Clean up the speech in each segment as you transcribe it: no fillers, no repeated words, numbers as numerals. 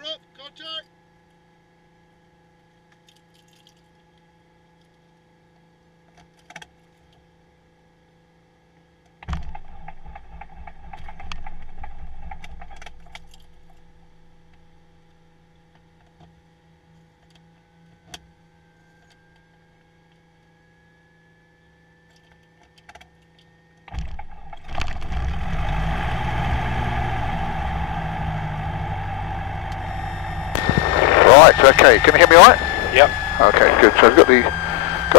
prop, contact. Right, okay, can you hear me all right? Yep. Okay, good. So I've got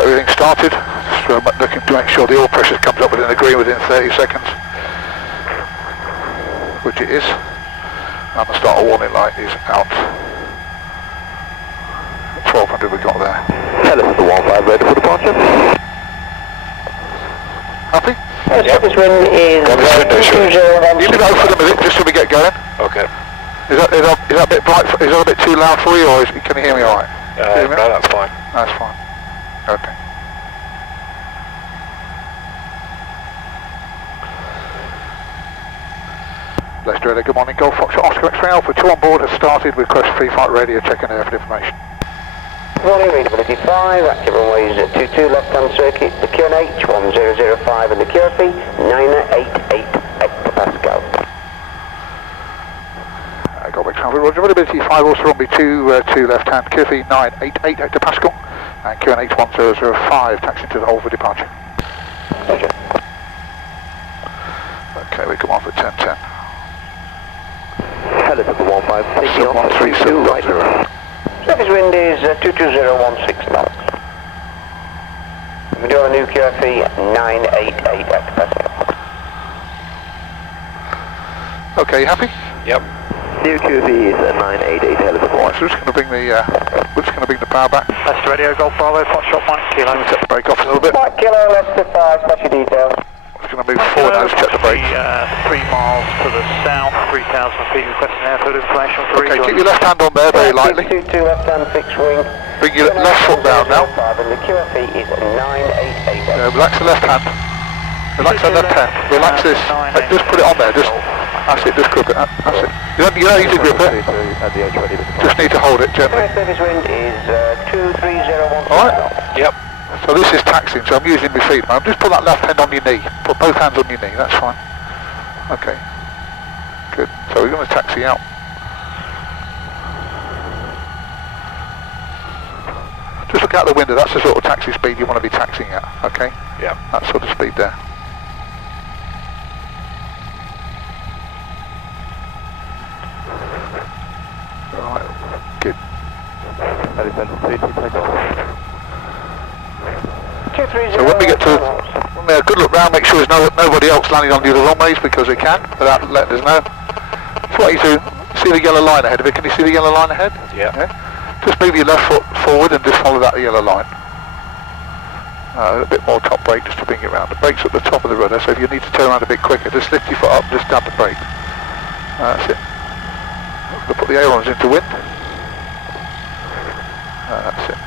everything started. Just looking to make sure the oil pressure comes up within the green within 30 seconds, which it is. And the starter warning light is out. 1200 we got there. Hello, the 15 ready for departure. Happy? Yep. This wind is Got this window shut. You leave it open for a minute just so we get going. Okay. Is that a bit bright? Is that a bit too loud for you, or can you hear me all right? No, that's fine. That's fine. Okay. Leicester, good morning. Golf Foxtrot Oscar X-ray Alpha 2 on board has started. Request free flight radio. Checking airfield information. Good morning, readability 5, active runways 22 left-hand circuit, the QNH1005 and the QFE 988 hectopascal. Golf X-ray Alpha, Roger. Readability 5 also runway 2 left-hand, QFE 988 hectopascal and QNH 1005 taxi to the hold for departure. Roger. Okay, we come off at 10:10. Hello, the 15, taking off at 22 right. 137.0. Surface wind is 22016 knots. We do have a new QFE 988 hectopascal. Okay, you happy? Yep. New QFE is 988 hello, the Right, so we're just going to bring the power back. Leicester Radio, Golf Bravo, Foxtrot 1 kilo. Set the brake off a little bit. Mike Kilo, Leicester 5, special details. Just going to move forward now, just check the brakes. 3 miles to the south, 3,000 feet, requesting airfield information for Okay, keep your left hand on there very lightly. 22 left-hand fixed wing. Bring your left foot down now. And the QFE is 988. Relax the left hand. Relax the left hand. Relax this. Just put it on there. That's it. Just grip it. That's it. You don't need to grip it. Just need to hold it gently. Surface wind is 23016. All right. Yep. So this is taxiing. So I'm using my feet. Just put that left hand on your knee. Put both hands on your knee. That's fine. Okay. Good. So we're going to taxi out. Just look out the window. That's the sort of taxi speed you want to be taxiing at. Okay. Yep. That sort of speed there. Right, good. So when we get to a good look round, make sure there's nobody else landing on the other runways because they can, without letting us know. So what you do, see the yellow line ahead of it. Can you see the yellow line ahead? Yep. Yeah. Just move your left foot forward and just follow that yellow line. A bit more top brake just to bring it round. The brake's at the top of the rudder, so if you need to turn around a bit quicker, just lift your foot up, just dab the brake. That's it. We'll put the ailerons into wind. That's it.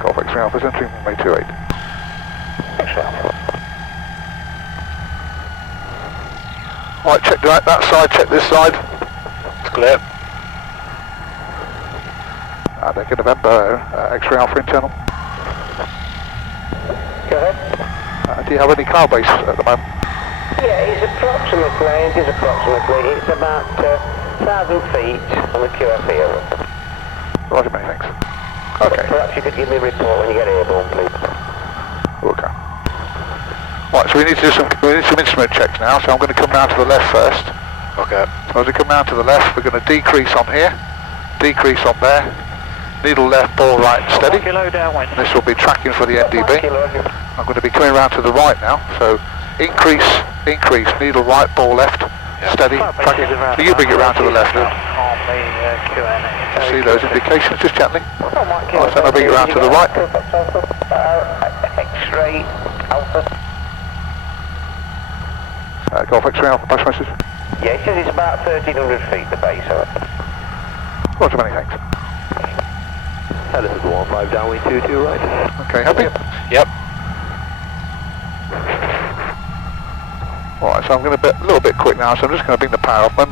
Golf X-ray Alpha entering runway 28. Right, check that side, check this side. It's clear. Echo November, X-ray Alpha internal. Go ahead. Do you have any car base at the moment? Yeah, it's approximately it's about 1,000 feet on the QFE. Roger, many thanks. Okay. Perhaps you could give me a report when you get airborne, please. Okay. Right, so we need to do some instrument checks now, so I'm going to come round to the left first. Okay. So as we come round to the left, we're going to decrease on here, decrease on there, needle left, ball right, steady. 1 kilo downwind. And this will be tracking for the NDB. I'm going to be coming round to the right now, so increase, needle right, ball left, steady, tracking. So you bring it round to the left now. On the QNH. See those indications, just gently. Right, so I'll bring it round to the right. X-ray Alpha. Golf X-ray Alpha, pass message. Yeah, it says it's about 1,300 feet, the base of it. Roger, many thanks. Hello, this is the 15 downwind 22, right? Okay, happy? Yep. Alright, so I'm going to be a little bit quick now, so I'm just going to bring the power up. When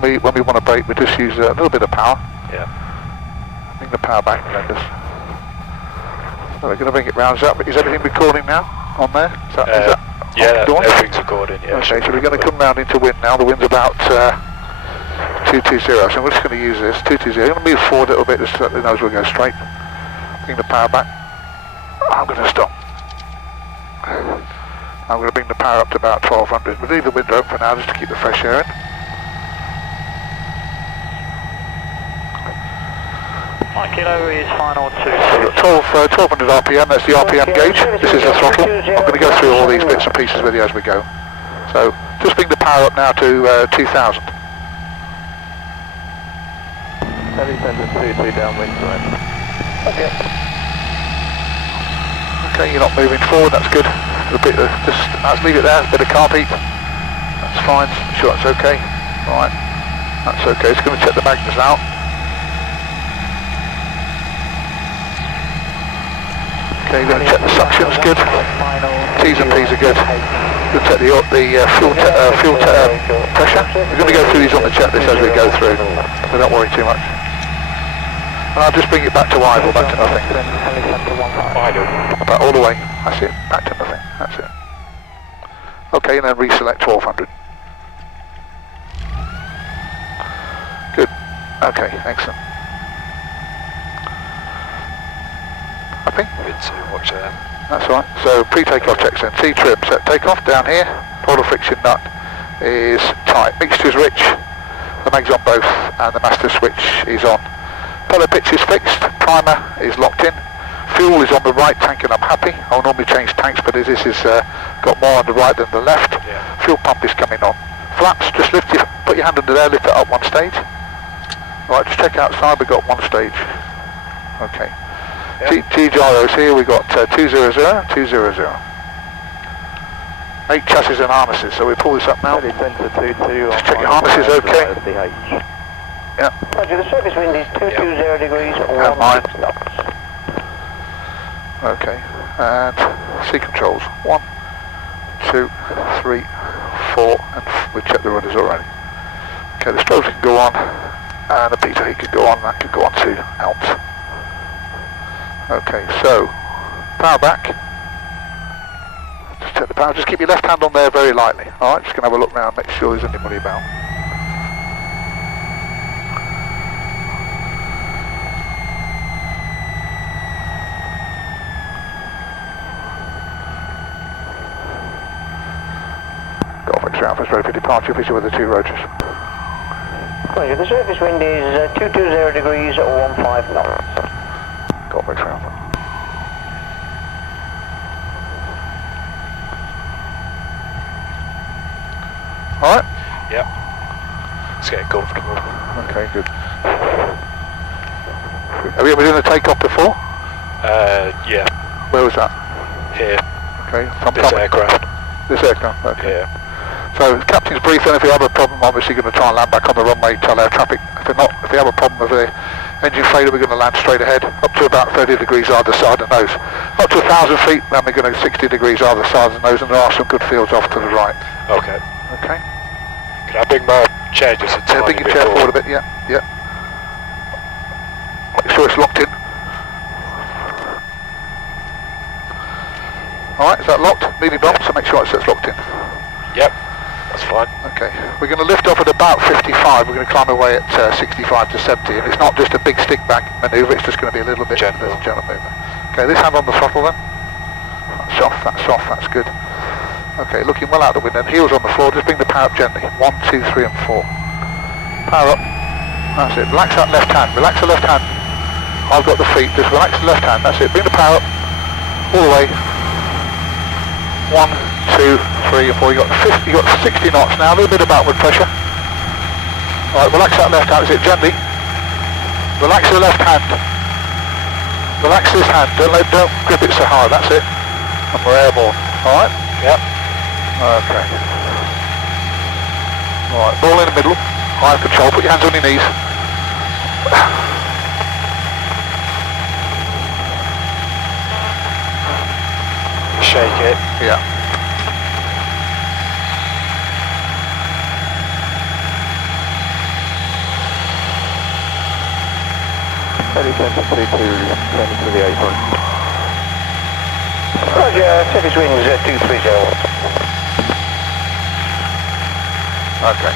we want to brake, we just use a little bit of power. Yeah. Bring the power back and then just... So we're going to bring it round. Is everything recording now on there? Yeah, on? everything's recording, yeah. Okay, so we're going to come round into wind now. The wind's about 220, so we're just going to use this, 220. I'm going to move forward a little bit just so that the nose will go straight. Bring the power back. I'm going to stop. I'm going to bring the power up to about 1200. We'll leave the window open for now just to keep the fresh air in. Mike Kilo is final 2. 1200 RPM, that's the RPM gauge. This is the throttle. I'm going to go through all these bits and pieces with you as we go. So just bring the power up now to 2000. Heavy center 2 downwind to end. Okay. Okay, you're not moving forward, that's good. A bit of, let's leave it there, a bit of carpet. That's fine, I'm sure that's okay. Alright, that's okay. It's going to check the magnets out. Okay, going to check the suction's good. T's and P's are good. We'll check the fuel pressure. We're going to go through these on the checklist as we go through, so don't worry too much. And I'll just bring it back to idle, back to nothing. Idle. Back all the way. That's it. Back to nothing. That's it. Okay, and then reselect 1200. Good. Okay, excellent. Happy? Good to watch that. That's all right. So pre-takeoff checks then. T-trim set takeoff down here. Roller friction nut is tight. Mixture's rich. The mag's on both, and the master switch is on. Pellet pitch is fixed. Primer is locked in. Fuel is on the right tank, and I'm happy. I'll normally change tanks, but this has got more on the right than the left. Yeah. Fuel pump is coming on. Flaps, just put your hand under there, lift it up one stage. Right, just check outside. We've got one stage. Okay. Yep. G-gyros here, we've got 200, 200. 8 chassis and harnesses, so we pull this up now. Heavy center 2 Just check your harnesses okay. Yeah. Roger, the surface wind is 220 degrees, 16 knots. Okay, and C controls. 1, 2, 3, 4, and we've checked the rudders already. Okay, the strobes can go on, and the Peter heat can go on, that could go on to out. Okay, so, power back. Just check the power, just keep your left hand on there very lightly. Alright, just going to have a look now and make sure there's anybody about. Golf X-ray Alpha's ready for departure, visual with the 2 rotors. Roger, the surface wind is 220 degrees, 15 knots. Golf X-ray Alpha. Alright? Yep. Let's get comfortable. Okay, good. Have you ever done a takeoff before? Yeah. Where was that? Here. Okay, This aircraft. This aircraft, okay. Yeah. So, captain's brief, and if you have a problem, obviously going to try and land back on the runway, tell air traffic. If they have a problem with the engine failure, we're going to land straight ahead, up to about 30 degrees either side of the nose. Up to 1,000 feet, then we're going to 60 degrees either side of the nose, and there are some good fields off to the right. Okay. Okay? Can I bring my chair just a tiny Bring your bit chair forward? forward a bit, yeah, yeah. Make sure it's locked in. Alright, is that locked? Nearly bumped, so make sure it's locked in. Yep, that's fine. Okay, we're going to lift off at about 55, we're going to climb away at 65 to 70, and it's not just a big stick back manoeuvre, it's just going to be a little bit Gentle. gentle movement. Okay, this hand on the throttle then. That's off, that's good. Okay, looking well out the window, and heels on the floor, just bring the power up gently. 1, 2, 3 and 4. Power up. That's it, relax that left hand, relax the left hand. I've got the feet, just relax the left hand, that's it, bring the power up. All the way. 1, 2, 3 and 4, you got 60 knots now, a little bit of outward pressure. Alright, relax that left hand, that's it, gently. Relax the left hand. Relax this hand, don't grip it so hard, that's it. And we're airborne, alright? Yep. Okay. Alright, ball in the middle, high control, put your hands on your knees. Shake it. Yeah. 2022 turning to the 8 point. Roger, surface winds 230. Okay.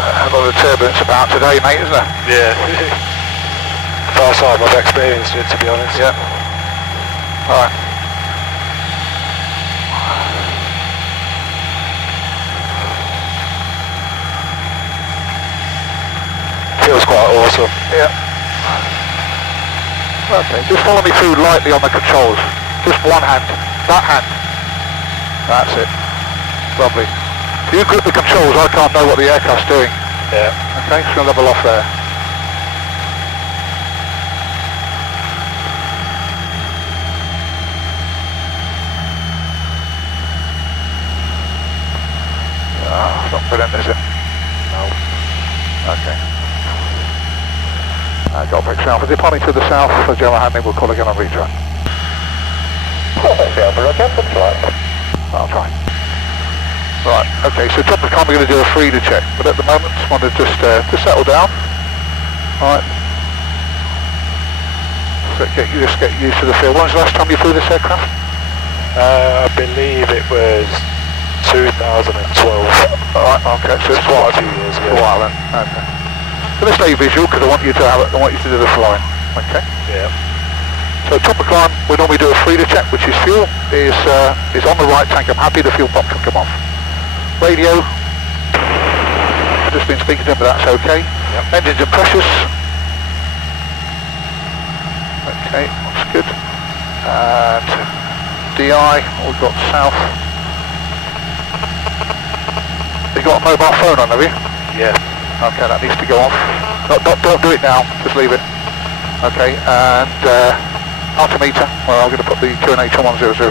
A lot of turbulence about today, mate, isn't there? Yeah. First time I've experienced it, to be honest. Yeah. Alright. Feels quite awesome. Yeah. Okay, just follow me through lightly on the controls. Just one hand. That hand. That's it. Lovely. You grip the controls, I can't know what the aircraft's doing. Yeah. Okay, just going to level off there. Not brilliant, is it? No. Okay. GoPro Alpha departing to the south for general handling, we'll call again on retrack. Perfect, Alpha, Roger, good flight. I'll try. Right, okay, so top of the car we're going to do a freeder check, but at the moment just want to just settle down. Alright. So get used to the feel. When was the last time you flew this aircraft? I believe it was 2012. Alright, okay, so it's Quite a few years a ago. while then. Okay. Going to stay visual because I want you to do the flying. Okay. Yeah. So top of climb, we normally do a freeder check, which is fuel is on the right tank. I'm happy the fuel pump can come off. Radio, I've just been speaking to him, but that's okay. Yep. Engines and pressures. Okay, that's good. And DI, we've got south. You got a mobile phone on, have you? Yeah. Okay, that needs to go off. Don't do it now, just leave it. Okay, and altimeter, well I'm going to put the PA28-161.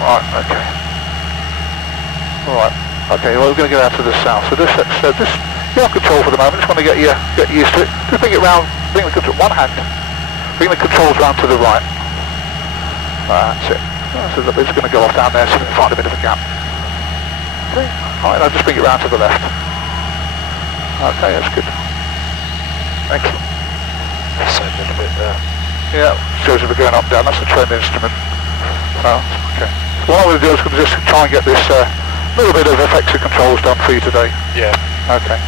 Right, okay. Alright, okay, well we're going to get out to the south. So this you're on control for the moment, just want to get used to it. Just bring it round, bring the control, one hand. Bring the controls round to the right. That's it. So it's going to go off down there so we can find a bit of a gap. Okay. Alright, I'll just bring it round to the left. Okay, that's good. Excellent. Same little bit there. Yeah, shows if we're going up down. That's a trend instrument. Oh, okay. So what I'm going to do is just try and get this little bit of effects and controls done for you today. Yeah. Okay.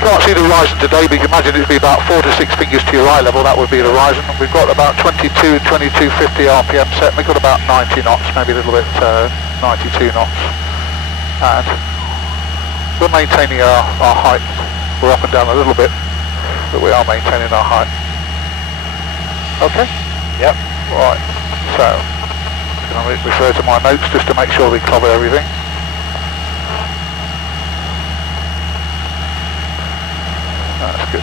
Can't see the horizon today, but you can imagine it'd be about 4 to 6 fingers to your eye level. That would be the horizon. We've got about 2250 RPM set. We've got about 90 knots, maybe a little bit 92 knots. And we're maintaining our height. We're up and down a little bit, but we are maintaining our height. Okay? Yep. Right. So, can I refer to my notes just to make sure we cover everything? That's good.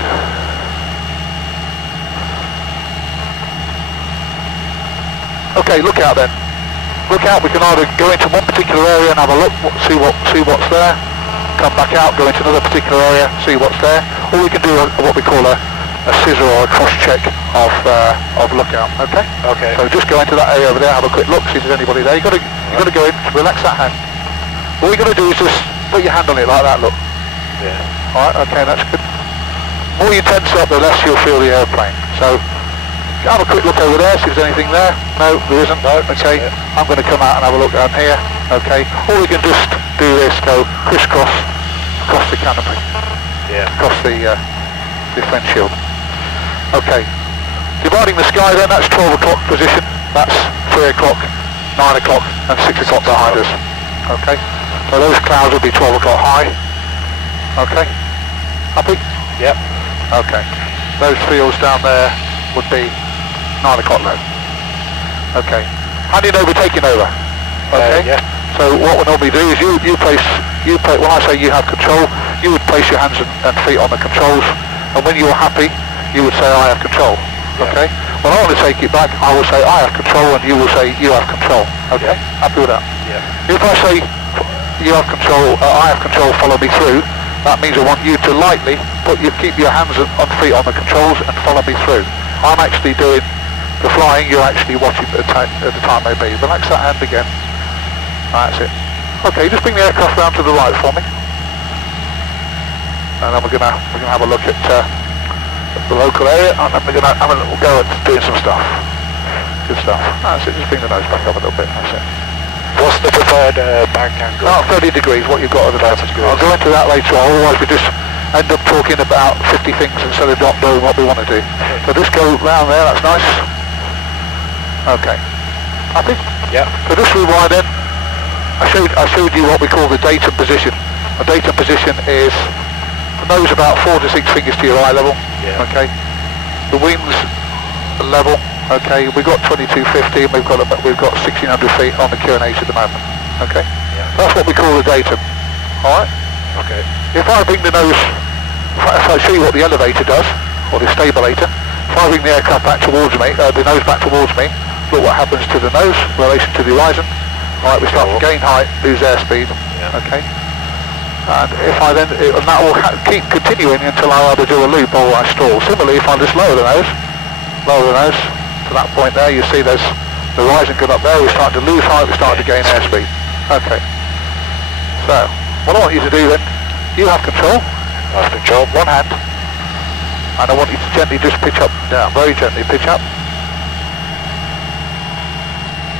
Okay, look out then. Look out, we can either go into one particular area and have a look, see what's there, come back out, go into another particular area, see what's there, or we can do what we call a scissor or a cross check of lookout, okay? Okay. So just go into that area over there, have a quick look, see if there's anybody there. You've got to go in, relax that hand. All you got to do is just put your hand on it like that, look. Yeah. Alright, okay, that's good. The more you tense up, the less you'll feel the airplane. So, have a quick look over there, see if there's anything there. No, there isn't. No, okay. I'm going to come out and have a look down here. Okay. Or we can just do this, go crisscross across the canopy. Yeah. Across the fence shield. Okay. Dividing the sky then, that's 12 o'clock position. That's 3 o'clock, 9 o'clock and 6 o'clock behind us. Okay. So those clouds will be 12 o'clock high. Okay. Happy? Yep. Okay. Those fields down there would be 9 o'clock low. Okay. Handing over, taking over. Okay. Yeah. So what we normally do is you place, when I say you have control, you would place your hands and feet on the controls, and when you're happy, you would say I have control. Yeah. Okay. When I want to take it back, I will say I have control, and you will say you have control. Okay. Yeah. Happy with that? Yeah. If I say you have control, I have control, follow me through, that means I want you to lightly keep your hands and feet on the controls and follow me through. I'm actually doing the flying, you're actually watching at the time may be. Relax that hand again. That's it. Okay, just bring the aircraft round to the right for me. And then we're gonna have a look at the local area, and then we're gonna have a little go at doing some stuff. Good stuff. That's it, just bring the nose back up a little bit, that's it. What's the preferred bank angle? About 30 degrees, what you've got at the moment. I'll go into that later on, otherwise we just end up talking about 50 things instead of not knowing what we want to do. So just go round there, that's nice. Okay. Happy? Yeah. So just rewind in. I showed you what we call the datum position. A datum position is the nose about 4 to 6 fingers to your eye level. Yeah. Okay. The wings level. Okay. We've got 2250 and we've got 1600 feet on the QNH at the moment. Okay. Yeah. That's what we call the datum. All right. Okay. If I bring the nose, if I show you what the elevator does, or the stabilator, if I bring the aircraft back towards me, the nose back towards me, look what happens to the nose in relation to the horizon. Alright, we start to gain height, lose airspeed, okay? And if I then, and that will keep continuing until I either do a loop or I stall. Similarly, if I just lower the nose to that point there, you see there's the horizon going up there, we start to lose height, we start to gain airspeed. Okay. So, what I want you to do then, you have control. I have control. One hand. And I want you to gently just pitch up down, very gently pitch up.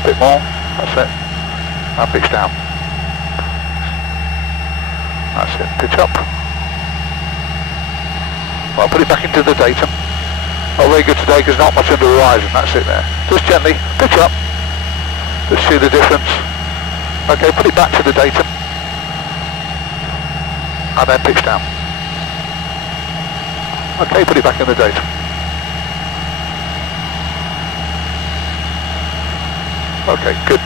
A bit more, that's it. And pitch down. That's it, pitch up. Well, put it back into the datum. Not very good today because not much under the horizon, that's it there. Just gently, pitch up. Just see the difference. Okay, put it back to the datum. And then pitch down. Okay, put it back in the datum. Okay, good.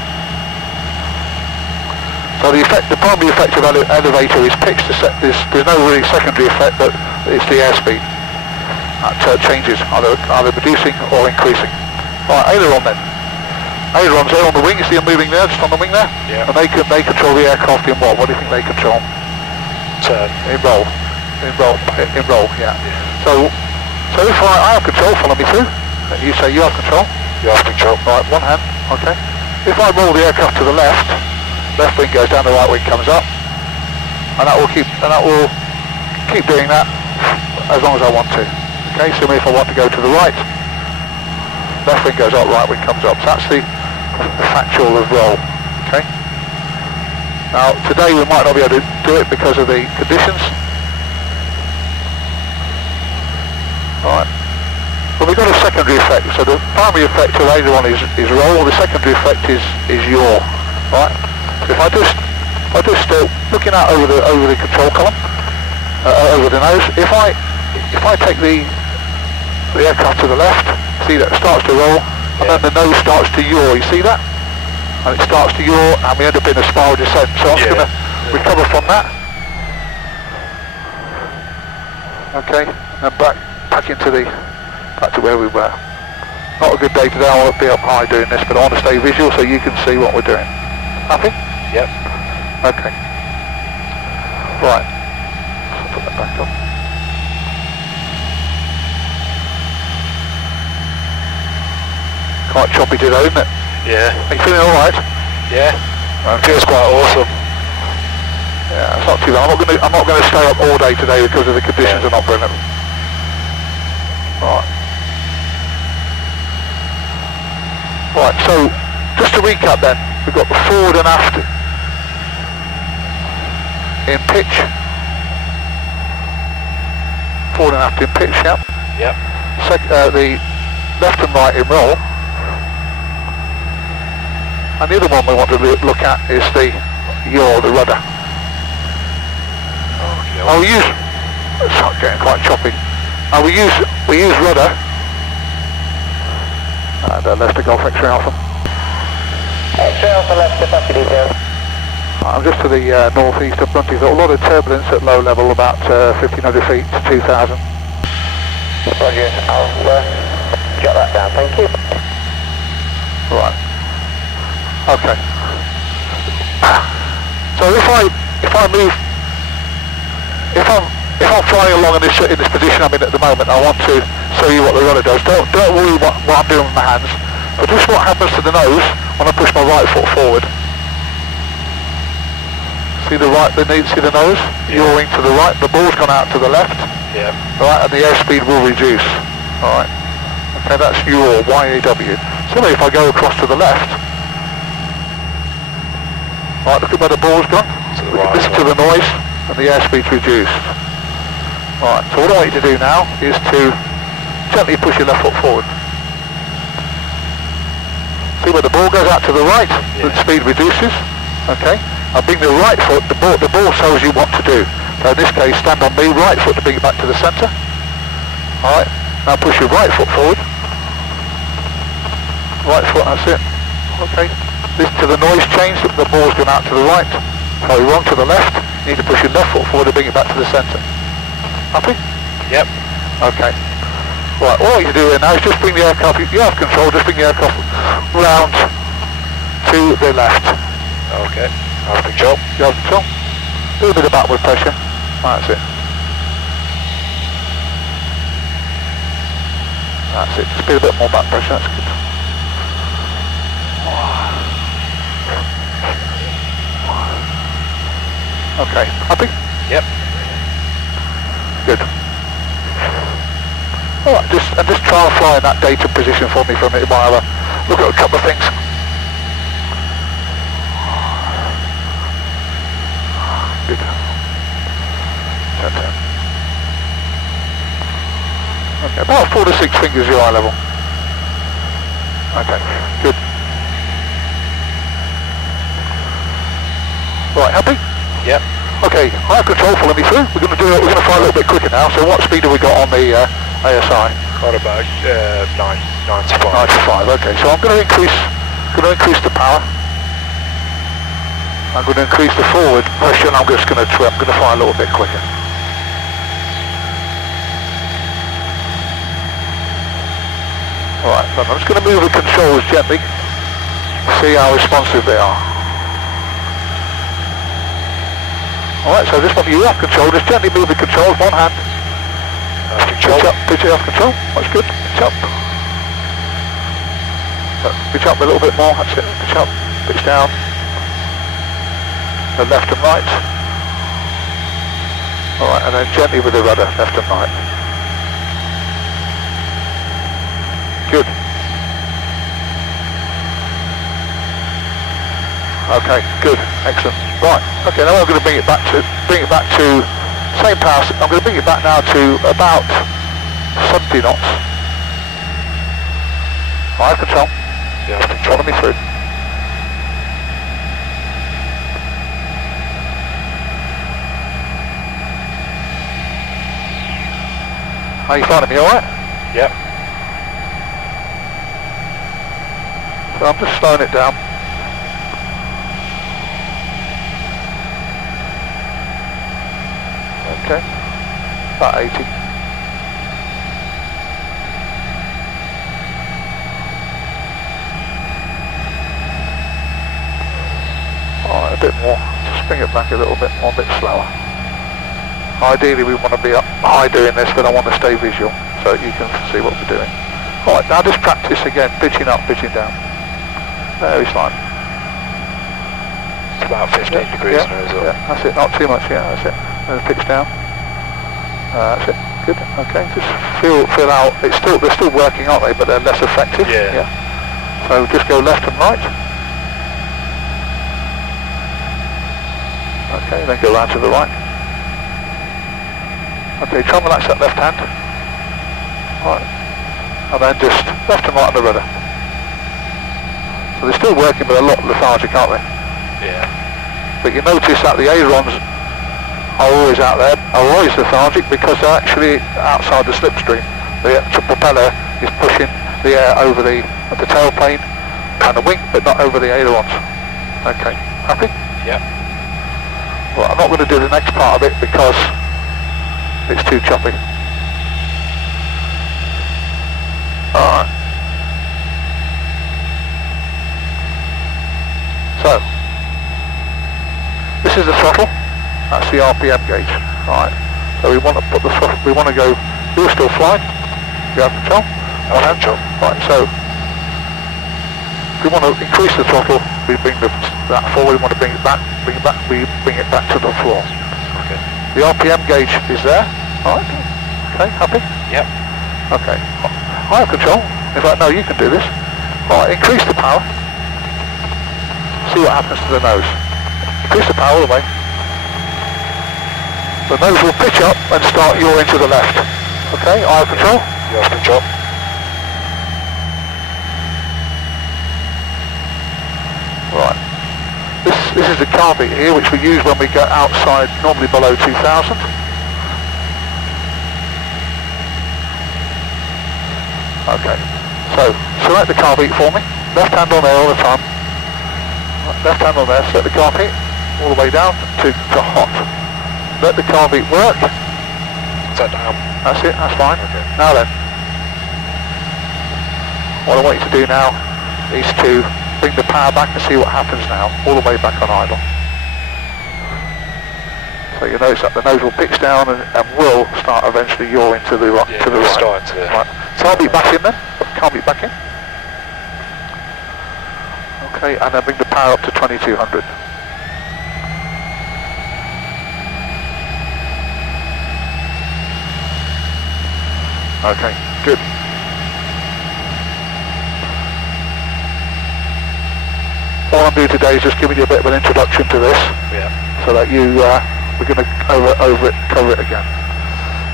So the primary effect of elevator is pitch. There's no really secondary effect, but it's the airspeed that changes, either reducing or increasing. Right, aileron then. Ailerons there on the wing. You see them moving there, just on the wing there. Yeah. And they control the aircraft in what? What do you think they control? Turn. In roll. Yeah. So if I have control, follow me through. You say you have control. You have control. Right, one hand. Okay. If I roll the aircraft to the left wing goes down, the right wing comes up, and that will keep doing that as long as I want to. Okay, so if I want to go to the right, left wing goes up, right wing comes up. So that's the factual of roll. Okay. Now today we might not be able to do it because of the conditions. All right. Well, we've got a secondary effect. So the primary effect of aileron is roll. The secondary effect is yaw. Right. So if I just looking out over the control column, over the nose. If I take the aircraft to the left, see that it starts to roll, and then the nose starts to yaw. You see that? And it starts to yaw, and we end up in a spiral descent. So I'm just going to recover from that. Okay, and back to where we were. Not a good day today. I want to be up high doing this, but I want to stay visual so you can see what we're doing. Happy? Yep. Okay. Right. Put that back up. Quite choppy today, isn't it? Yeah. Are you feeling alright? Yeah. It feels quite awesome. Yeah, it's not too bad. I'm not going to stay up all day today because of the conditions are not brilliant. Right. Right, so just to recap then, we've got the forward and aft in pitch. Forward and aft in pitch, yeah. Yep. The left and right in roll. And the other one we want to look at is the rudder. Okay. Oh, we use, it's getting quite choppy. We use rudder. And Leicester Golf X-ray Alpha. X-ray Alpha Leicester, copy details. I'm just to the northeast of Brunty. Got a lot of turbulence at low level, about 1,500 feet to 2,000. Roger, I'll jot that down, thank you. Right. Okay. So if I'm flying along in this position I'm in at the moment, I want to show you what the rudder does. Don't worry what I'm doing with my hands. But just what happens to the nose when I push my right foot forward. See the nose? Yawing to the right, the ball's gone out to the left. Yeah. Right, and the airspeed will reduce. Alright. Okay, that's yaw, Y-A-W. Similarly, if I go across to the left, right, look at where the ball's gone. Listen to the noise, and the airspeed's reduced. Right, so what I want you to do now is to gently push your left foot forward. See where the ball goes out to the right, the speed reduces. Okay, I bring the right foot, the ball tells you what to do. So in this case, stand on me, right foot to bring it back to the centre. Alright, now push your right foot forward. Right foot, that's it. Okay, listen to the noise change, the ball's gone out to the right. So you're on to the left, you need to push your left foot forward to bring it back to the centre. Happy? Yep. Okay. Right, all you do here now is just bring the aircraft, you have control, just bring the aircraft round to the left. Okay, I have control. You have control. Do a bit of backward pressure. That's it. That's it, just a bit more back pressure, that's good. Okay, happy? Yep. Good. Alright, just try and fly in that data position for me for a minute while I look at a couple of things. Good. Turn. Okay, about 4 to 6 fingers your eye level. Okay, good. Right, happy? Yep. Okay, I have control, follow me through. We're going to fly a little bit quicker now, so what speed have we got on the ASI? Got about 95. 95, okay, so I'm going to increase the power. I'm going to increase the forward pressure and I'm just going to trim. I'm going to fly a little bit quicker. Alright, so I'm just going to move the controls gently, see how responsive they are. Alright, so this one you have control, just gently move the controls, one hand. Pitch it off control, that's good, pitch up. Pitch up a little bit more, that's it, pitch up, pitch down. The left and right. Alright, and then gently with the rudder, left and right. Good. Okay, good, excellent. Right, okay, now I'm going to bring it back to same power. I'm going to bring it back now to about 70 knots. I have control. Yeah, control. Follow me through. How are you finding me, alright? Yep. So I'm just slowing it down. Okay, about 80. Alright, a bit more. Just bring it back a little bit more, a bit slower. Ideally we want to be up high doing this, but I want to stay visual so that you can see what we're doing. Alright, now just practice again, pitching up, pitching down. Very slight. It's about 15 degrees now as well. Yeah, that's it, not too much, yeah, that's it. And pitch down. That's it, good, okay, just feel out, they're still working, aren't they, but they're less effective. Yeah. So just go left and right. Okay, then go round to the right. Okay, try and relax that left hand. Right. And then just left and right on the rudder. So they're still working, but a lot lethargic, aren't they? Yeah. But you notice that the ailerons are always out there, are always lethargic because they're actually outside the slipstream. The propeller is pushing the air over the tailplane and the wing, but not over the ailerons. Okay, happy? Yep. Well, I'm not going to do the next part of it because it's too choppy. Alright. So, this is the throttle. That's the RPM gauge. Alright. So we want to put the throttle, we want to go, you're still flying. You have control? I have control. Right, so if we want to increase the throttle, we bring that forward. We want to bring it back, we bring it back to the floor. Okay. The RPM gauge is there. Alright. Okay, happy? Yep. Okay. I have control. In fact, no, you can do this. Alright, increase the power. See what happens to the nose. Increase the power all the way. The nose will pitch up and start yawing to the left. Okay, I have control. You have control. Right. This is the car beat here, which we use when we go outside, normally below 2000. Okay. So, select the car beat for me. Left hand on there all the time. Left hand on there, set the car beat all the way down to hot. Let the car beat work. Set down. That's it, that's fine. Okay. Now then, what I want you to do now is to bring the power back and see what happens now, all the way back on idle. So you notice that the nose will pitch down and will start eventually yawing to the right. Yeah, to the right. starting to the Right. Car beat back in then. Car beat back in. Okay, and then bring the power up to 2200. Okay, good. All I'm doing today is just giving you a bit of an introduction to this, Yeah. so that we're going to cover it again.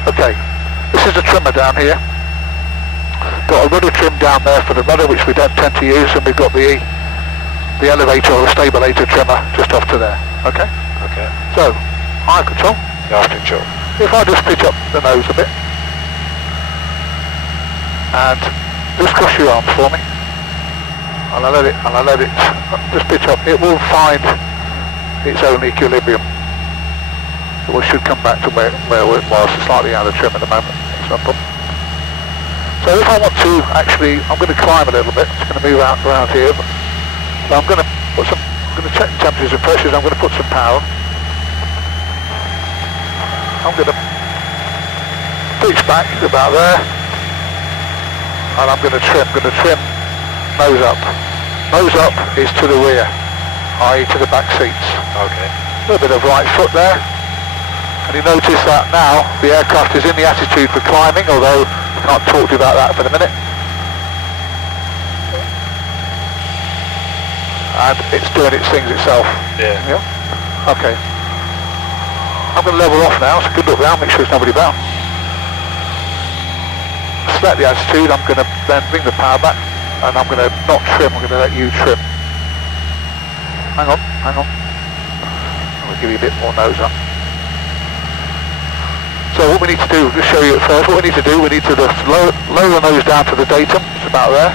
Okay, this is the trimmer down here. Got a rudder trim down there for the rudder, which we don't tend to use, and we've got the elevator or the stabilator trimmer just off to there. Okay. Okay. So, I have control. You have control. If I just pitch up the nose a bit, and just cross your arms for me, and I let it just pitch up, it will find its own equilibrium. It should come back to where it was, slightly out of trim at the moment. It's no problem. So if I want to actually, I'm going to climb a little bit. It's going to move out around here. So I'm going to check temperatures and pressures. I'm going to put some power. I'm going to pitch back about there, and I'm going to trim nose up. Nose up is to the rear, i.e. to the back seats. Okay. A little bit of right foot there, and you notice that now the aircraft is in the attitude for climbing, although I can't talk to you about that for the minute. And it's doing its things itself. Yeah. Yeah. Okay. I'm going to level off now, so good look round, make sure there's nobody about. Select the attitude, I'm going to then bring the power back, and I'm going to not trim, I'm going to let you trim. Hang on. I'm going to give you a bit more nose up. So what we need to do, just show you it first, what we need to do, we need to just lower the nose down to the datum, it's about there.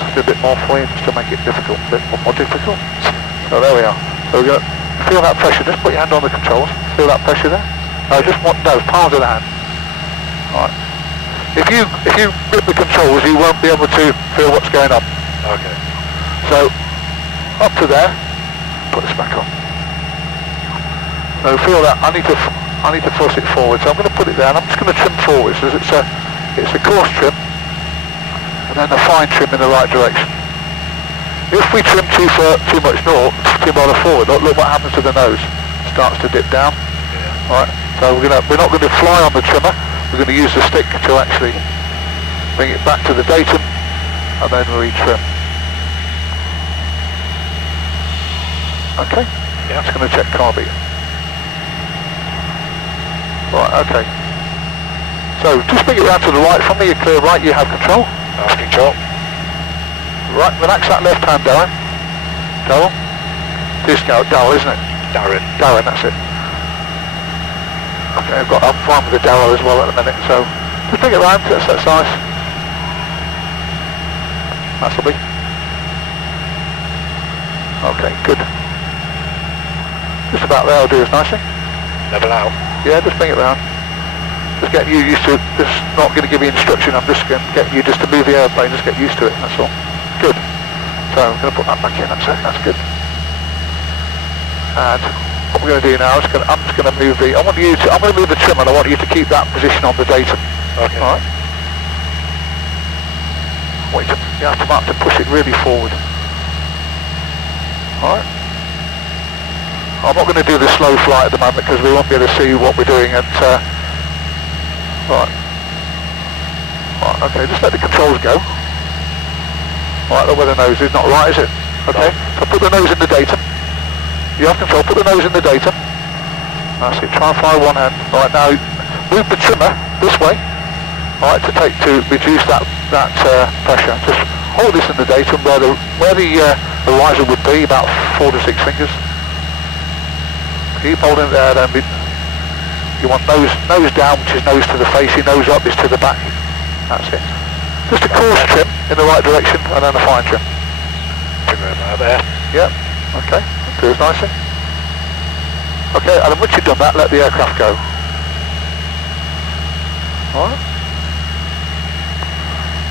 Just do a bit more for you, just to make it difficult, a bit more difficult. So there we are. So we're going to feel that pressure, just put your hand on the controls, feel that pressure there. No, palms of the hand. Alright. If you grip the controls, you won't be able to feel what's going on. Okay. So, up to there, put this back on. So feel that, I need to force it forward, so I'm going to put it there, and I'm just going to trim forwards, so it's a coarse trim, and then a fine trim in the right direction. If we trim too much north, too far forward, look what happens to the nose. It starts to dip down. Yeah. Alright, so we're not going to fly on the trimmer, we're going to use the stick to actually bring it back to the datum, and then re-trim. Okay, Yeah. just going to check car beat. Right, okay. So, just bring it round to the right from me, you're clear right, you have control. I have control. Right, relax that left hand down. Darryl? Darryl, isn't it? Darren, that's it. Okay, I'm fine with the Darryl as well at the minute, so just bring it round, that's nice. That'll be. Okay, good. Just about there, I'll do this nicely. Level out. Yeah, just bring it round. Just get you used to it. Just not going to give you instruction, I'm just going to get you just to move the airplane, just get used to it, that's all. Good. So I'm going to put that back in, that's it, that's good. And what we're going to do now is I'm just going to move the, I'm going to move the trim and I want you to keep that position on the datum. Okay. Alright? You have to push it really forward. Alright? I'm not going to do the slow flight at the moment because we won't be able to see what we're doing at... Right, okay, just let the controls go. Right, look where the nose is, not right, is it? Okay, so put the nose in the datum. You have control, put the nose in the datum. That's it, try and fire one hand. Right, now move the trimmer this way. Right, to reduce that pressure. Just hold this in the datum where the riser would be, about 4 to 6 fingers. Keep holding it there, then you want nose down, which is nose to the face, your nose up is to the back. That's it. Just a coarse trim in the right direction and then a fine trim. Trim about there. Yep, okay, do it nicely. Okay, and then once you've done that, let the aircraft go. Alright.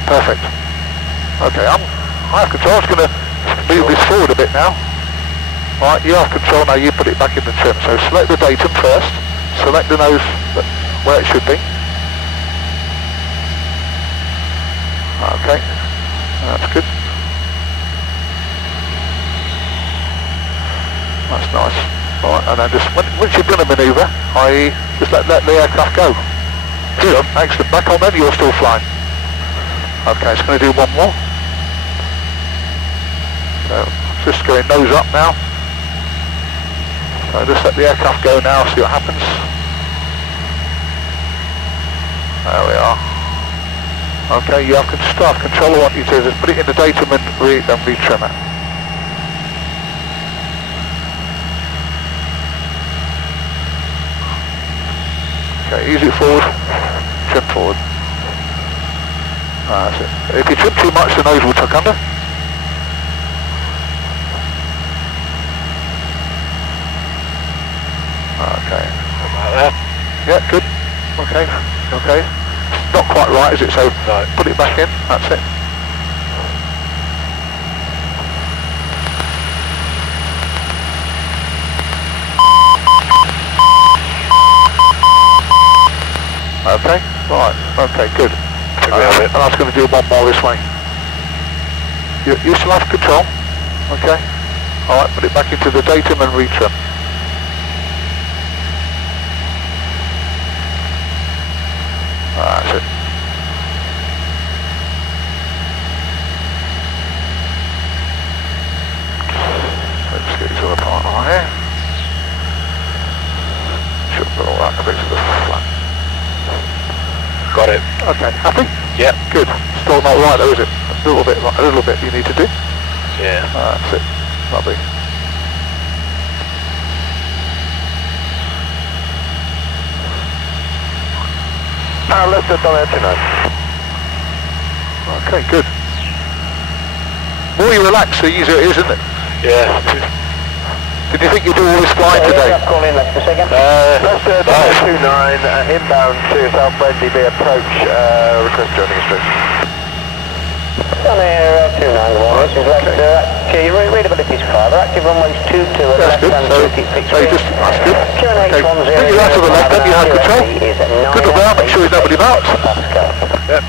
Perfect. Okay, I have control. I'm going to move this forward a bit now. Right, you have control now, you put it back in the trim. So select the datum first, select the nose where it should be. Okay, that's good. That's nice. Alright, and then just, once you've done a manoeuvre, i.e. just let the aircraft go. Good, excellent. Back on then, you're still flying. Okay, it's going to do one more. So, just going nose up now. So just let the aircraft go now, see what happens. There we are. Okay, you have control. I want you to just put it in the datum and retrim it. Okay, ease it forward, trim forward. That's it. If you trim too much, the nose will tuck under. Okay. About there. Yeah, good. Okay, okay. Not quite right, is it? So no. Put it back in. That's it. Okay, right. Okay, good. And I was going to do one more this way. You still have control. Okay. All right. Put it back into the datum and retrim. That's it. Let's get these other part on here. Should put all that a bit to the front. Got it. Okay, happy? Yep. Good. Still not right though, is it? A little bit you need to do. Yeah. That's it. Lovely. Now let's just on there tonight. Okay, good. The more you relax, the easier it is, isn't it? Yeah. Did you think you'd do all this flying today? Call in left a second. Leicester 29, inbound to South NDB approach, request joining instructions. On air 29, good morning. This is Leicester. Okay, your readability is 5. Active runways 22 and That's left hand good. circuit fixed. So you just, that's good. Okay, PA28-161 bring your right to the left, then you have control. Good around, make sure there's nobody about. Yep.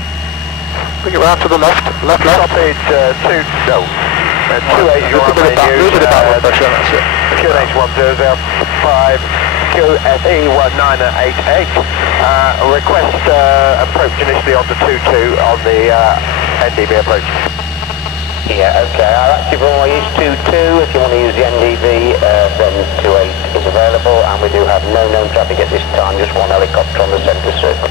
Bring it round to the left, left. Stoppage 28, you're on main use. Little bit of backward pressure, that's it. QNH1005, QFE1988. Request approach initially onto 22 on the NDB approach. Yeah, okay. Our active runway is 22. If you want to use the NDB, then 28 is available, and we do have no known traffic at this time, just one helicopter on the centre circle.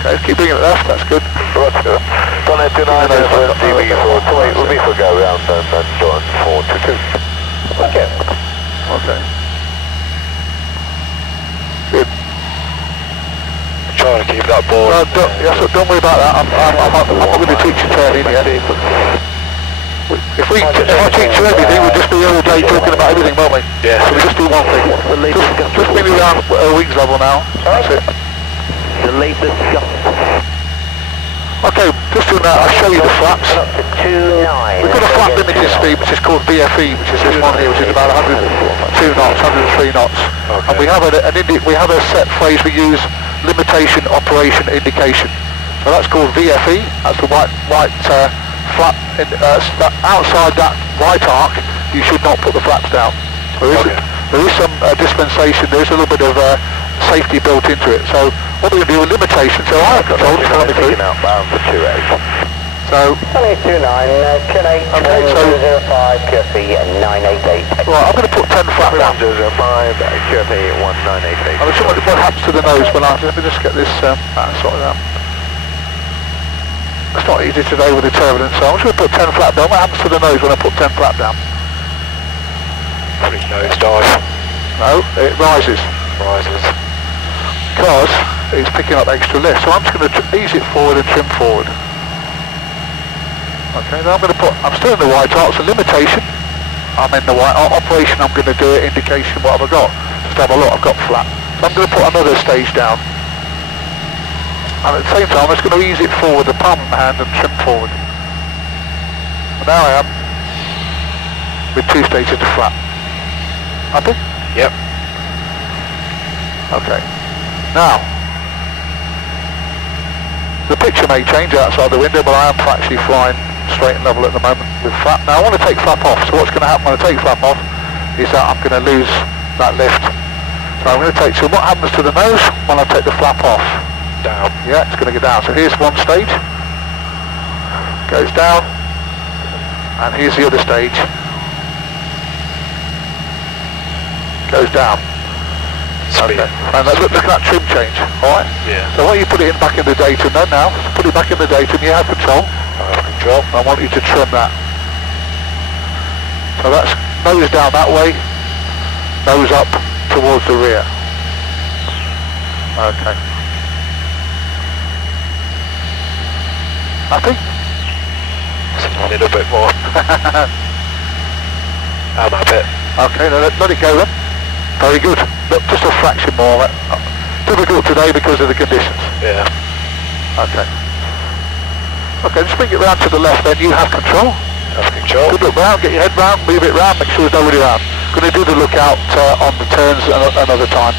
Okay, keep bringing it left, that's good. Roger. Gone there 29, NDB for 28 will be for go round and join 422. Okay. Okay. Good. Trying to keep that ball. No, don't worry about that. I'm not going to teach you turning yet. If I teach you everything, we'll just be all day talking about everything, won't we? Yeah. So we just do one thing. Just bring me around wings level now. That's it. The latest Okay, just doing that, I'll show you the flaps. Up to 29. We've got a flap limited speed which is called VFE, which is this one here, which is about 102 knots, 103 knots. Okay. And we have we have a set phrase we use, limitation, operation, indication. So that's called VFE, that's the white flap, outside that white arc, you should not put the flaps down. There is some dispensation, there's a little bit of safety built into it. So what we're going to do with limitation, so I have control, just follow me through. Outbound for 28. So, 2829, QNH 1005, QFE 988. right, I'm going to put 10 flap down. 1005, QFE 1988. I was wondering what happens to the nose when let me just get this sorted out. It's not easy today with the turbulence, so I'm just going to put 10 flap down. What happens to the nose when I put 10 flap down? Pretty nose dive. No, it rises. Rises. Because it's picking up extra lift. So I'm just going to ease it forward and trim forward. Okay, now I'm still in the white arc, so limitation, I'm in the white arc, operation I'm going to do it, indication, what have I got? Just have a look, I've got flat. So I'm going to put another stage down. And at the same time, I'm just going to ease it forward, the palm of my hand, and trim forward. And now I am with 2 stages of flat. Happy? Yep. Okay. Now, the picture may change outside the window, but I am actually flying straight and level at the moment with flap. Now I want to take flap off, so what's going to happen when I take flap off is that I'm going to lose that lift. So I'm going to take, so what happens to the nose when I take the flap off? Down. Yeah, it's going to go down. So here's one stage, goes down, and here's the other stage, goes down. Okay. And look at that trim change, alright? Yeah. So why don't you put it back in the datum then now? Put it back in the datum, you have control. I have control. I want you to trim that. So that's nose down that way, nose up towards the rear. Okay. Happy? A little bit more. I'm happy. Okay, now let it go then. Very good. Look, just a fraction more. Difficult today because of the conditions. Yeah. Okay. Okay, just bring it round to the left then, you have control. Have control. Good look round, get your head round, move it round, make sure there's nobody around. Going to do the lookout on the turns another time.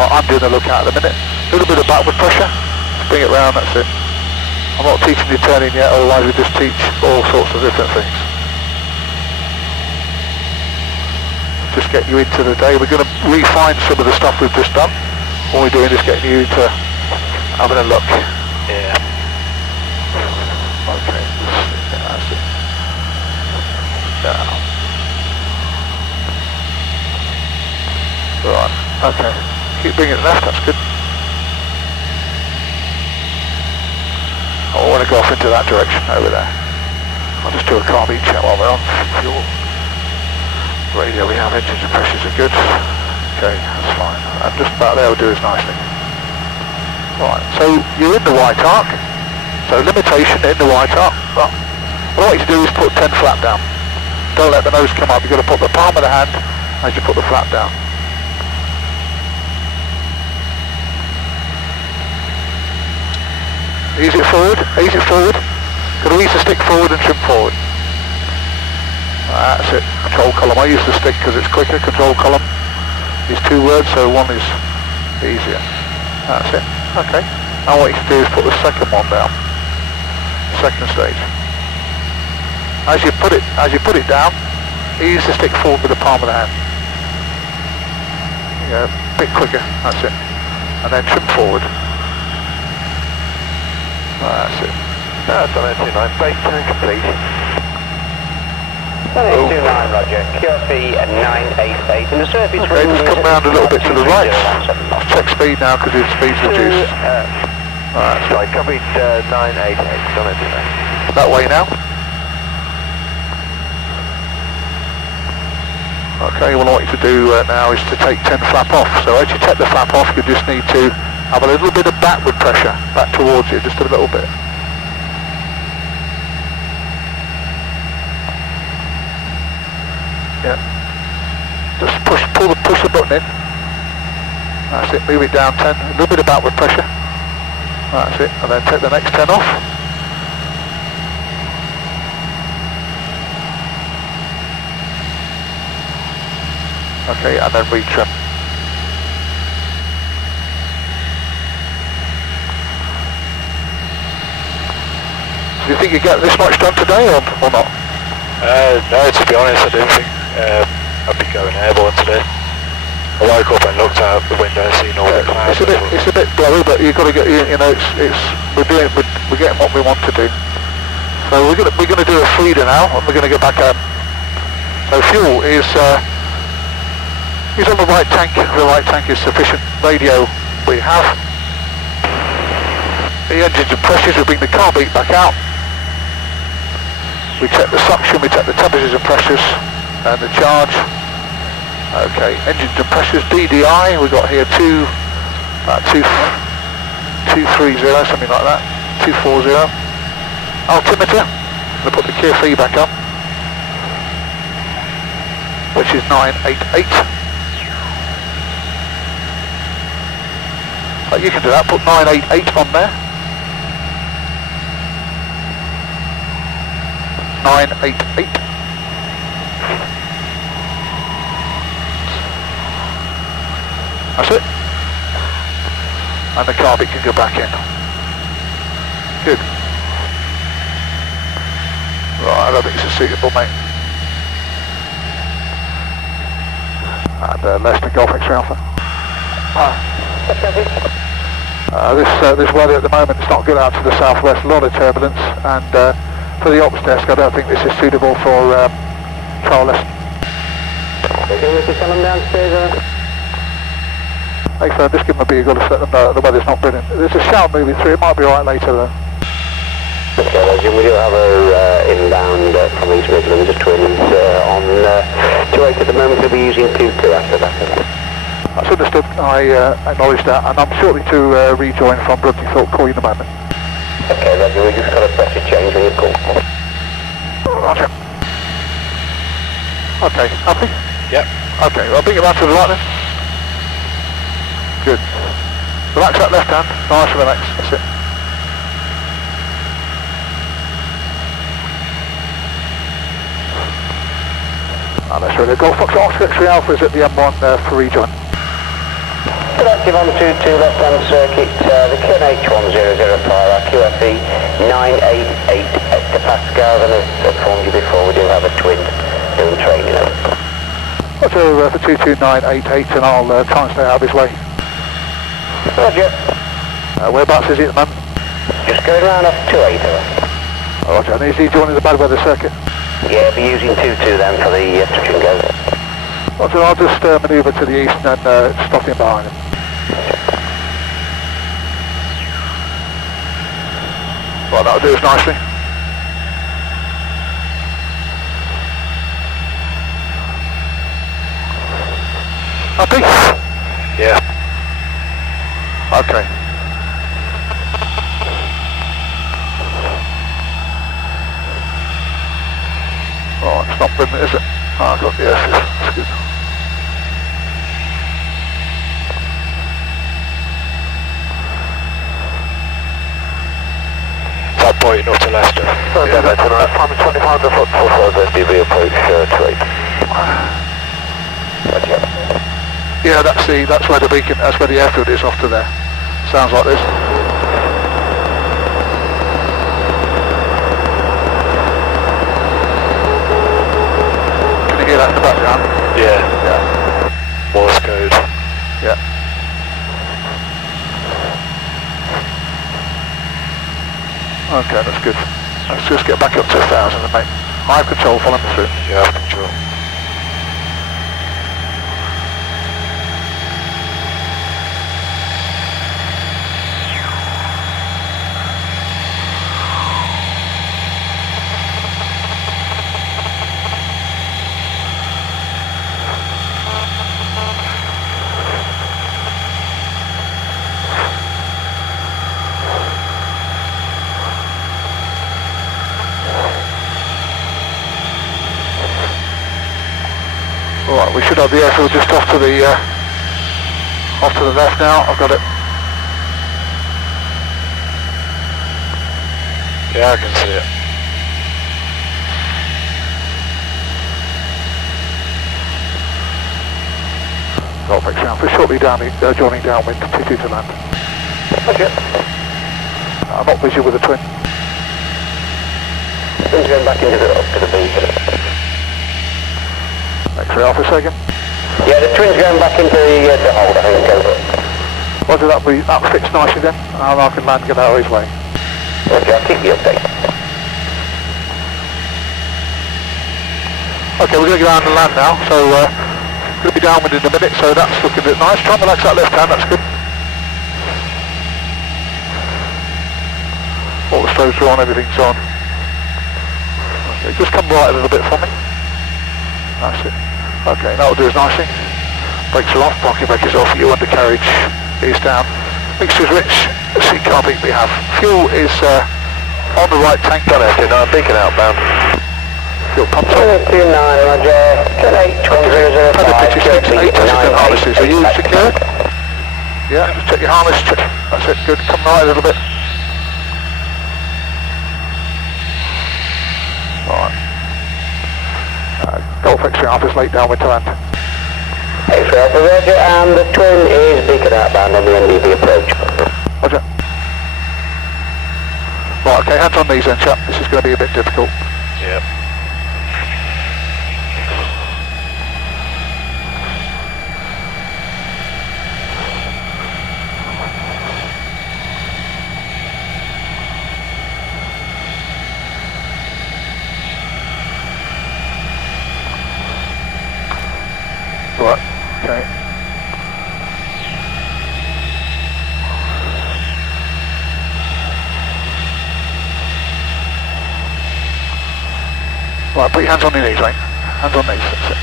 I'm doing the lookout at the minute. A little bit of backward pressure, bring it round, that's it. I'm not teaching you turning yet, otherwise we just teach all sorts of different things. Just get you into the day. We're going to refine some of the stuff we've just done. All we're doing is getting you into having a look. Yeah. Okay, that's it. Down. Right, okay. Keep bringing it left, that's good. I want to go off into that direction over there. I'll just do a carbine check while we're on fuel. Radio we have, engines and pressures are good. Okay, that's fine. And just about there will do us nicely. Right, so you're in the white arc. So limitation in the white arc. Well, what I want you to do is put 10 flap down. Don't let the nose come up. You've got to put the palm of the hand as you put the flap down. Ease it forward, ease it forward. Got to ease the stick forward and trim forward. That's it, control column. I use the stick because it's quicker. Control column is 2 words, so one is easier. That's it, okay. Now what you can do is put the second one down. Second stage. As you put it down, ease the stick forward with the palm of the hand. Yeah, a bit quicker, that's it. And then trim forward. That's it. That's on 29, base turn complete. 2829, Roger. QFE 988 in the surface. Okay, just come round a little bit to the right. Check speed now because his speed's reduced. Alright, Sorry, copied 988, on 29. that way now. Okay, well what you to do now is to take 10 flap off. So as you take the flap off, you just need to have a little bit of backward pressure, back towards you, just a little bit. Yeah. Just push the button in. That's it, move it down 10, a little bit of backward pressure. That's it, and then take the next 10 off. Okay, and then retrim. Do you think you get this much done today or not? No, to be honest, I don't think I'd be going airborne today. I woke up and looked out the window and seen all the clouds. It's a bit blurry, but you've got to get, you know, we're getting what we want to do. So we're going to do a feeder now, and we're going to go back home. So fuel is on the right tank. The right tank is sufficient. Radio we have. The engines and pressures, we bring the car beat back out. We check the suction, we check the temperatures and pressures, and the charge. Okay, engines and pressures, DDI, we've got here 230, something like that, 240. Altimeter, I'm going to put the gear fee back up, which is 988. You can do that, put 988 on there. 988. That's it. And the car bit can go back in. Good. Right, I don't think this is suitable, mate. And Leicester Golf X-ray Alpha. This weather at the moment is not good out to the southwest, a lot of turbulence, and for the ops desk I don't think this is suitable for trial lesson. Hey sir, just give them a beagle to let them know that the weather's not brilliant. There's a shower moving through, it might be alright later though. Okay, Legend, we do have a inbound from East Midlands, twins on 28 at the moment. We'll be using 22 after that. That's understood, I acknowledge that, and I'm shortly to rejoin from Brooklyn Thorpe. Call you in a moment. Okay, Legend, we just got a pressure change when you call. Roger. Okay, happy? Yep. Okay, I'll bring it round to the right then. Good. Relax that left hand, nice and relax, that's it. That's really Golf Fox Oscar X-ray Alpha is at the M1 for rejoin. Good, active on 22 left hand circuit, the PA28-161 fire, QFE 988 hectopascals, and as informed you before, we do have a twin doing training. Roger for 22988, and I'll try and stay out of his way. Roger. Whereabouts is he at the moment? Just going round off 28. Roger, and is he joining the bad weather circuit? Yeah, be using 22 then for the touch and go. Roger, I'll just manoeuvre to the east and then stop him behind him. Right, that'll do us nicely. Happy? Yeah. Okay. Oh, it's not brilliant, is it? Oh, I've got the airfield. That's good. Is that pointing up to Leicester? Yeah, that's right. Time 25 to 45 NDV approach to 8. Yeah, that's where the beacon, that's where the airfield is off to there. Sounds like this. Can you hear that in the background? Yeah. Yeah. Morse code. Yeah. Okay, that's good. Let's just get back up to 1,000 and make high control, follow me through. Yeah, control. Alright, we should have the airfield just off to the left now. I've got it. Yeah, I can see it. Golf X-ray Alpha, shortly joining downwind, 22 to land. Okay. I'm not visual with the twin. Twin's going back into up to the beacon. X-ray Alpha, second. Yeah, the twin's going back into the hold, I think, over. Roger, that fits nicely then, and I can land and get out of his way. Okay, I'll keep you updated. Okay, we're going to go down and land now, so going to be downwind in a minute, so that's looking a bit nice. Try and relax that left hand, that's good. All the strobes are on, everything's on. Okay, just come right a little bit for me. That's it. Okay, that'll do us nicely. Brakes are off, parking brake is off, your undercarriage is down. Mixture's rich, seat car beat we have. Fuel is on the right tank. Got it, 29, beacon outbound. Fuel pumps up. 29, Roger. 28-105. Pedal pitches, 6, 8 assistant harnesses. Are you secure? Yeah, just check your harness. That's it, good. Come right a little bit. Alright. Golf X-ray Alpha's late downwind to land. X-ray Alpha, Roger, and the twin is beacon outbound on the NDB approach. Roger. Right, okay, hands on knees then, chap. This is going to be a bit difficult. Yep. Right, okay. Right, put your hands on your knees, mate. Hands on knees, that's it.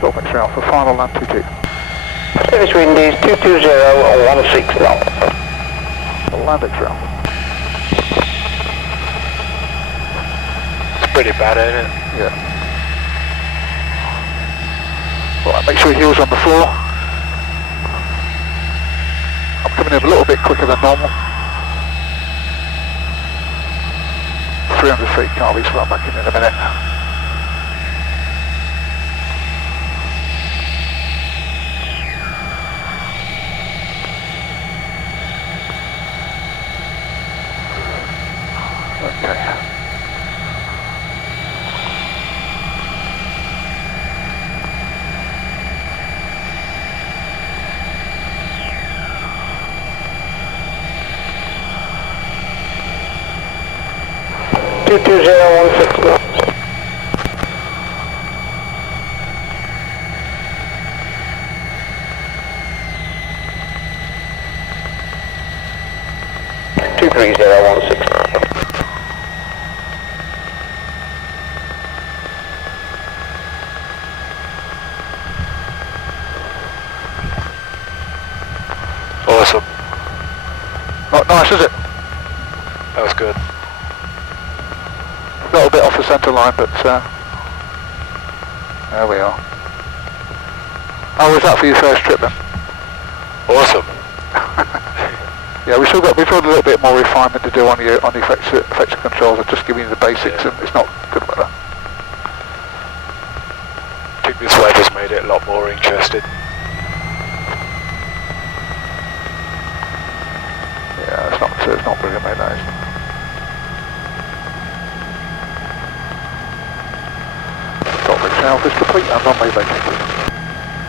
Golf X-ray Alpha, final land 22. Service wind is 220 knots. Land X-ray Alpha. It's pretty bad, ain't it? Yeah. Right, make sure your heel's on the floor. I'm coming in a little bit quicker than normal. 300 feet, can't be, so I'm back in a minute. Okay. Two 2016 knots. Two 3016. Awesome. Not nice, is it? That was good. A little bit off the centre line, but there we are. How was that for your first trip then? Awesome. Yeah, we've still got a little bit more refinement to do on the effects controls. I've just given you the basics, Yeah. and it's not good weather. I think this weather's made it a lot more interesting. Yeah, it's not brilliant, mate. That is. Golf X Alpha is complete and runway vacated.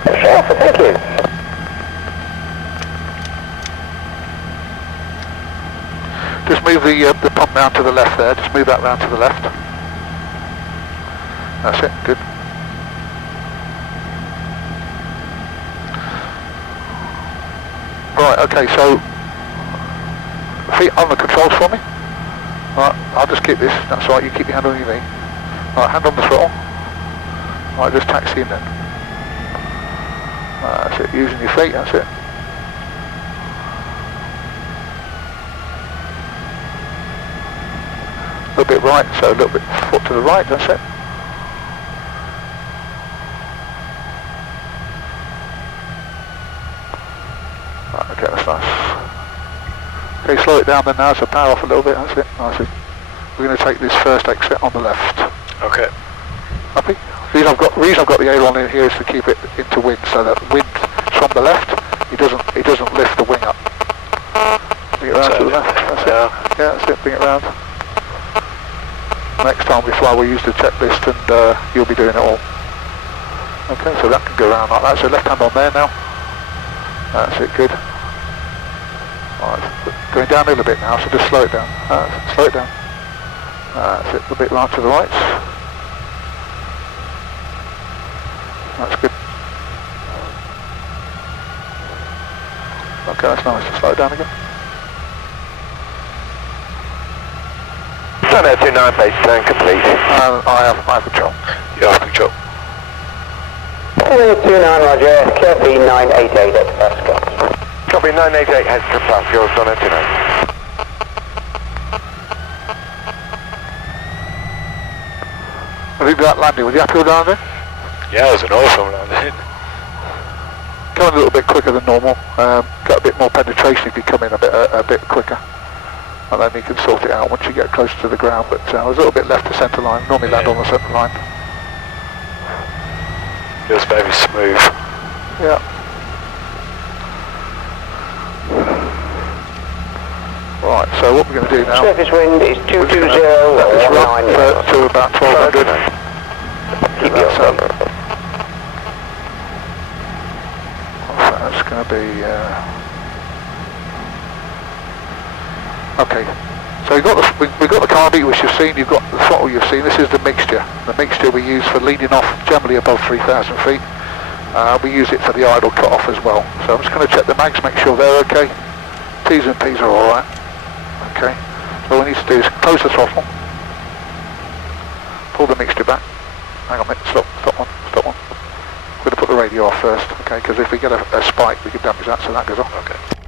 X-ray Alpha, thank you. Just move the pump round to the left there. Just move that round to the left. That's it. Good. Right. Okay. So feet on the controls for me. Right. I'll just keep this. That's right. You keep your hand on your knee. Right. Hand on the throttle. Right. Just taxi in then. That's it. Using your feet. That's it. little bit right, so a little bit foot to the right, that's it. Right, okay, that's nice. Okay, slow it down then now, so power off a little bit, that's it, nicely. We're going to take this first exit on the left. Okay. Happy? The reason I've got the aileron in here is to keep it into wind, so that wind from the left, it doesn't lift the wing up. Bring it round to the left, that's it. Yeah, that's it, bring it round. Next time we fly we'll use the checklist and you'll be doing it all. Okay, so that can go around like that, so left hand on there now. That's it, good. Alright, going down a little bit now, so just slow it down. Slow it down. That's it, a bit right to the right. That's good. Okay, that's nice. Slow it down again. Sunday 29 base turn complete. I have control. You have control. 29 Roger, copy 988 at Pascal. Copy 988 has to pass yours on 29. I think that landing, was you happy with that landing? Yeah, it was an awesome landing. Going a little bit quicker than normal. Got a bit more penetration if you come in a bit quicker. And then you can sort it out once you get closer to the ground, but I was a little bit left to centre line, normally land on the centre line. It was very smooth. Yeah. Right, so what we're going to do now... Surface wind is 220 let this run to about 1200. Keep your So that's going to be... Okay, so we've got the carby which you've seen, you've got the throttle you've seen, this is the mixture. The mixture we use for leading off generally above 3,000 feet. We use it for the idle cut-off as well. So I'm just going to check the mags, make sure they're okay. T's and P's are alright. Okay, so all we need to do is close the throttle. Pull the mixture back. Hang on a minute, stop one. We're going to put the radio off first, okay, because if we get a spike we can damage that, so that goes off. Okay.